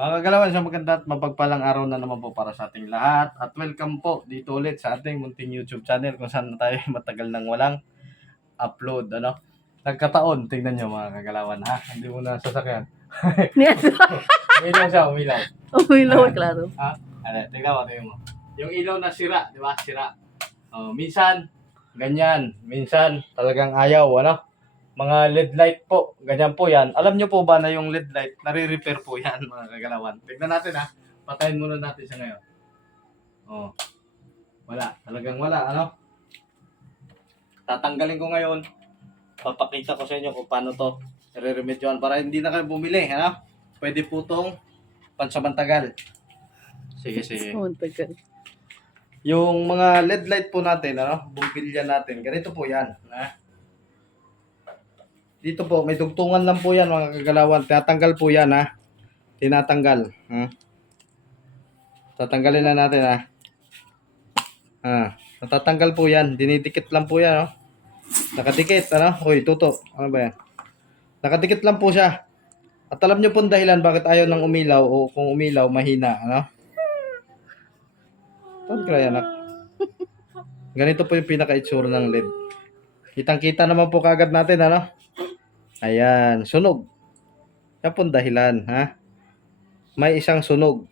Mga kagalawan, sa maganda at mapagpalang araw na naman po para sa ating lahat. At welcome po dito ulit sa ating munting YouTube channel kung saan tayo matagal nang walang upload. Ano? Nagkataon, tingnan nyo mga kagalawan ha. Hindi mo na sasakyan. Umilaw siya, umilaw. Umilaw, klaro. Ano, tingnan mo, tingnan mo. Yung ilaw na sira, di ba? Sira. Oh, minsan, ganyan. Minsan, talagang ayaw, ano? Mga LED light po, ganyan po yan. Alam nyo po ba na yung LED light, nare-repair po yan, mga kagalawan. Tignan natin ha. Patayin muna natin siya ngayon. Oh. Wala. Talagang wala, ano? Tatanggalin ko ngayon. Papakita ko sa inyo kung paano to re-remedyoan para hindi na kayo bumili, ano? Pwede po tong pansamantagal. Sige, sige. Oh, tagal. Yung mga LED light po natin, ano, bumbilya natin, ganito po yan. Ha? Dito po, may dugtungan lang po yan, mga kagalawan. Tinatanggal po yan, ha. Tinatanggal. Ha? Tatanggalin na natin, ha. Ha. Natatanggal po yan. Dinidikit lang po yan, oh. Nakadikit, ano? Uy, tuto. Ano ba yan? Nakadikit lang po siya. At alam niyo po dahilan bakit ayaw ng umilaw o kung umilaw, mahina, ano? Saan kaya anak? Ganito po yung pinaka-itsura ng LED. Kitang-kita naman po kagad natin, ano? Ayan, sunog. Yan po ang dahilan, ha? May isang sunog.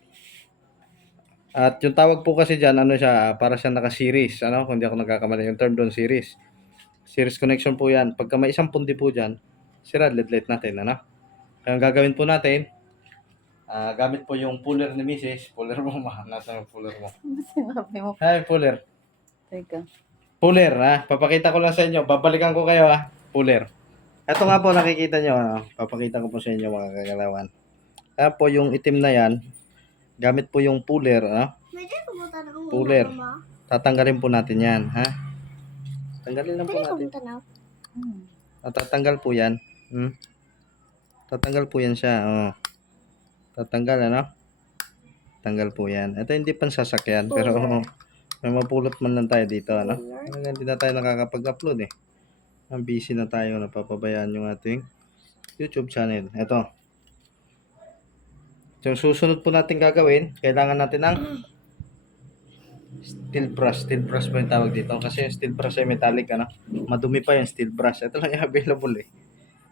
At yung tawag po kasi dyan, ano siya, para siya naka-series, ano? Kung di ako nagkakamali, yung term doon, series. Series connection po yan. Pagka may isang pundi po dyan, sira LED light natin, ano? Kaya ang gagawin po natin, ah gamit po yung puller ni Mrs. Puller mo, ma. Nasa yung puller mo? Sinabi mo? Ay, puller. Teka. Puller, ha? Papakita ko lang sa inyo. Babalikan ko kayo, ha? Puller. Ito nga po, nakikita nyo, ano? Papakita ko po sa inyo, mga kagalawan. Kaya po, yung itim na yan, gamit po yung puller, ano? Puller. Tatanggalin po natin yan, ha? Tanggalin lang po natin. Natatanggal po yan. Hmm? Tatanggal po yan siya, oh. Tatanggal, ano? Tanggal po yan. Ito hindi pan sasakyan, pero may mapulot man lang tayo dito, ano? Hindi na tayo nakakapag-upload eh. Ang busy na tayo, napapabayaan yung ating YouTube channel. Ito. Yung susunod po natin gagawin, kailangan natin ng steel brush. Steel brush po yung tawag dito. Kasi yung steel brush ay metallic, ano? Madumi pa yung steel brush. Ito lang yung available eh.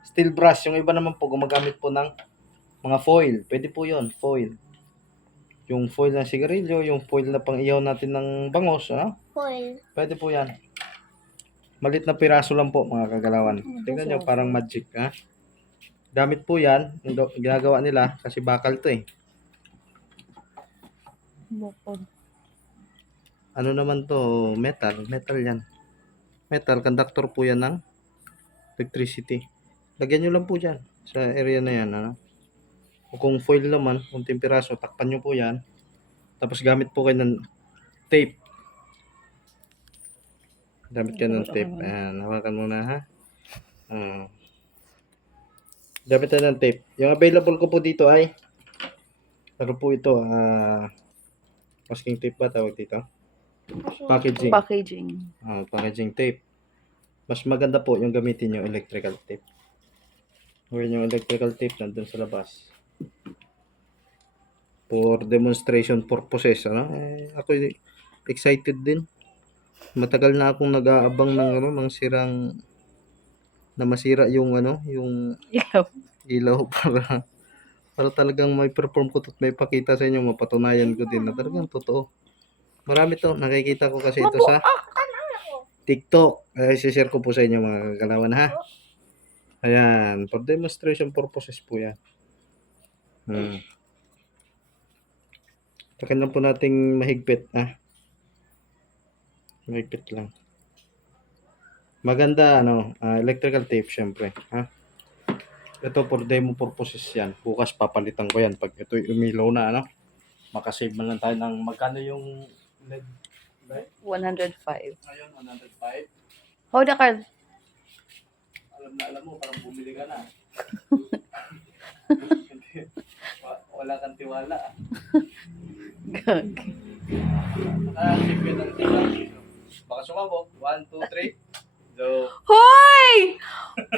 Steel brush. Yung iba naman po, gumagamit po ng mga foil. Pwede po yon foil. Yung foil ng sigarilyo, yung foil na pang iyaw natin ng bangos, ano? Foil. Pwede po yan. Malit na piraso lang po mga kagalawan. Tingnan nyo, parang magic ha. Gamit po yan, yung ginagawa nila kasi bakal to eh. Bukod. Ano naman to? Metal. Metal yan. Metal. Conductor po yan ng electricity. Lagyan nyo lang po dyan sa area na yan. Ano? O kung foil naman, kung piraso, takpan nyo po yan. Tapos gamit po kayo ng tape. Gamit kayo ng tape. Ayan, hawakan mo na ha. Ah. gamit tayo ng tape. Yung available ko po dito ay ano po ito? Ah, masking tape ba tawag dito? Packaging. Packaging. Ah, packaging tape. Mas maganda po yung gamitin yung electrical tape. Or yung electrical tape nandun sa labas. For demonstration purposes, ano? Eh, ako excited din. Matagal na akong nag-aabang ng ano, ng sirang na masira yung ano, yung Ilaw. ilaw para para talagang may perform ko at may pakita sa inyo, mapatunayan ko din na talagang totoo. Marami to, nakikita ko kasi ito sa TikTok. Ay, share ko po sa inyo mga kagalawan ha. Ayan, for demonstration purposes po yan. Hmm. Takan lang po nating mahigpit ha. Mahigpit lang. Maganda ano, ah, electrical tape syempre, ha. Ito for demo purposes yan. Bukas papalitan ko yan pag ito umilaw na ano. Makasave man lang tayo ng magkano yung LED light? 105. Ngayon 105. Hold the card. Alam na alam mo, parang bumili ka na. Wa- Wala kang tiwala. Gag. Ah, sipin ng tiwala. Baka sumabog. 1, 2, 3. So, Hoy!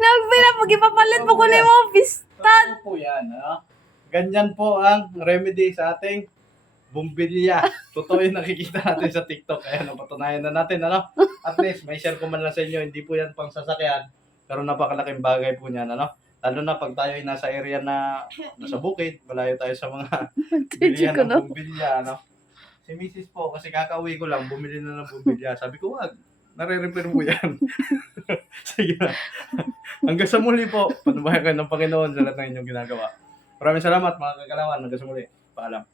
Nagpila pag ipapalit mo ko na yung mga pistan. po. yan. Ano? Ganyan po ang remedy sa ating bumbilya. Totoo yung nakikita natin sa TikTok. Ayan, napatunayan na natin. Ano? At least, may share ko man lang sa inyo. Hindi po yan pang sasakyan. Pero napakalaking bagay po niyan. Ano? Lalo na pag tayo ay nasa area na nasa bukid, malayo tayo sa mga bilihan ng bumbilya. Ano? Si Mrs. po, kasi kakauwi ko lang, bumili na ng bumbilya. Sabi ko, wag. Nare-repair mo yan. Sige na. Hanggang sa muli po. Panubayan kayo ng Panginoon sa lahat ng inyong ginagawa. Maraming salamat mga kagalawan. Hanggang sa muli. Paalam.